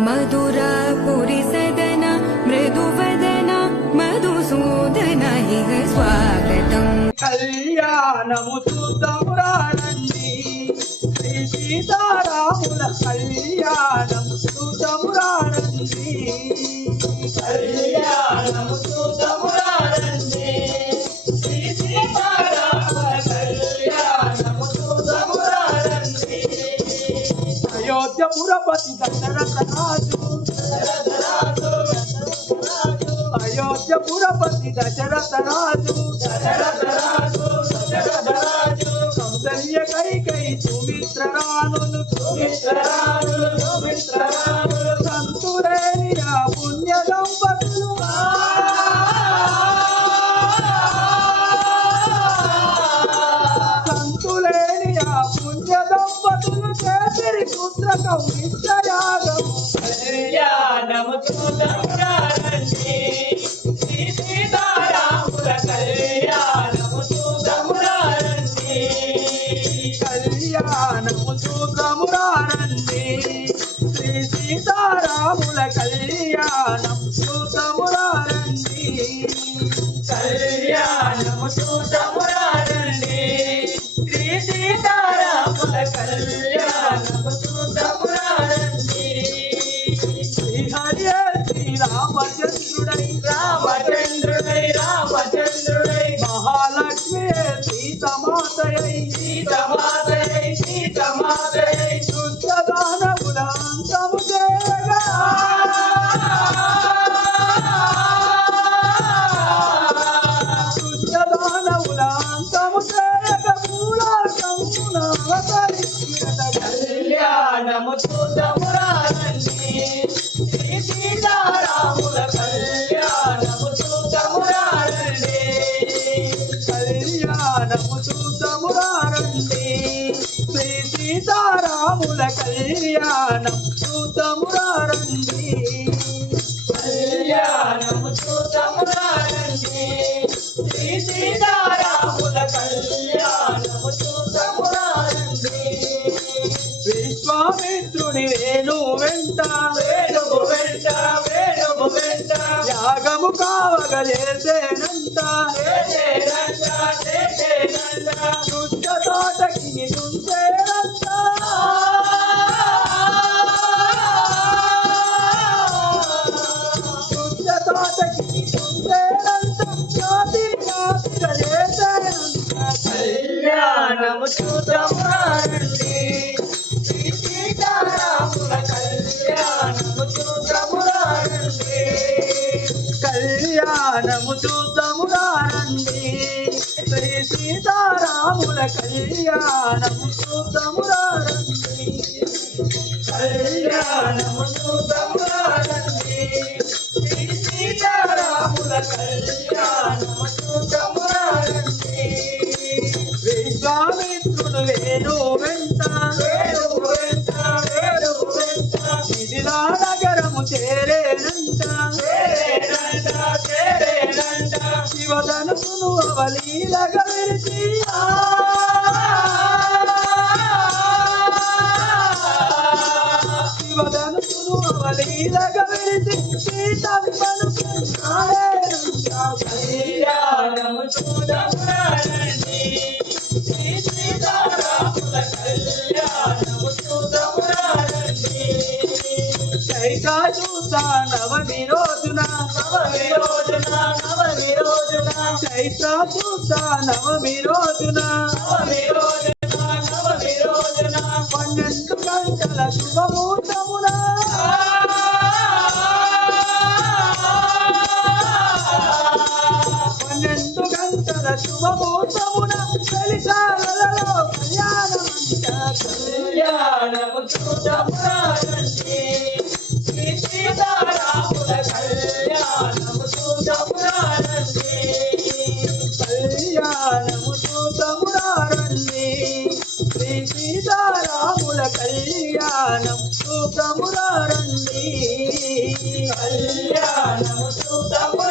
मधुरापुरी सदन मृदुवदन मधुसूदन इह स्वागतम् కళ్యాణము చూద్దామురారండి శ్రీ సీతారాముల కళ్యాణము చూద్దామురారండి కళ్యాణము చూద్దామురారండి శ్రీ సీతారాముల కళ్యాణము చూద్దామురారండి అయోధ్యపురపతి దశరథ రాజు అయోధ్యపురపతి దశరథ రాజు కౌసల్య కైకై సుమిత్ర రాణులు సంతురేని ఆ పుణ్య దంపతులు సంతులేని ఆ పుణ్య దంపతులు చేసిరి పుత్ర కౌమిత్ర యాగం కళ్యాణము చూద్దామురారండి శ్రీ సీతారాముల కళ్యాణము చూద్దామురారండి కళ్యాణము చూద్దామురారండి శ్రీ సీతారాముల కళ్యాణం చూద్దామురారండి కళ్యాణము చూద్దామురారండి శ్రీ సీతారాముల కళ్యాణము చూద్దామురారండి శ్రీహరి శ్రీరామచంద్రుడై రామచంద్రుడై మహాలక్ష్మి సీతమాతయై దుష్టదానవుల అంతము చేయగా దుష్టదానవుల అంతము చేయగా మూలాంతమున అవతరించినట కళ్యాణము చూద్దామురారండి శ్రీ సీతారాముల కళ్యాణము చూద్దామురారండి కళ్యాణము చూద్దామురారండి శ్రీ సీతారాముల కళ్యాణం చూద్దామురారండి కళ్యాణము చూద్దామురారండి శ్రీ సీతారాముల కళ్యాణము చూద్దామురారండి విశ్వామిత్రుని వేణువు వెంట యాగము కావగలేసేనంట దుష్ట తోటకి నుంచేనంట దుష్ట తోటకి నుంచేనంట జాతిగలేసేనంట కళ్యాణము చూద్దామురారండి శ్రీ సీతారాముల కళ్యాణము చూద్దామురారండి కళ్యాణము చూద్దామురారండి శ్రీ సీతారాముల కళ్యాణము చూద్దామురారండి కళ్యాణము చూద్దామురారండి శ్రీ సీతారాముల కళ్యాణము చూద్దామురారండి విశ్వామిత్రుడు వేణు వెంట మిథిలా నగరము చేరేనంట శివధనుసును అవలీలగా విరిచి శివధనుసును అవలీలగా విరిచి సీతమ్మను కళ్యాణము చూద్దామురారండి శ్రీ సీతారాముల కళ్యాణము చూద్దామురారండి చైత్ర శుద్ధ నవమి రోజున చైత్ర శుద్ధ నవమి రోజున 12 గంటల శుభముహూర్తమున 12 గంటల శుభముహూర్తమున కలిశాలలో కళ్యాణము చూద్దామురారండి శ్రీ సీతారాముల కళ్యాణము చూద్దామురారండి కళ్యాణము చూద్దామురారండి శ్రీ సీతారాముల కళ్యాణం చూద్దామురారండి కళ్యాణము చూద్దామురారండి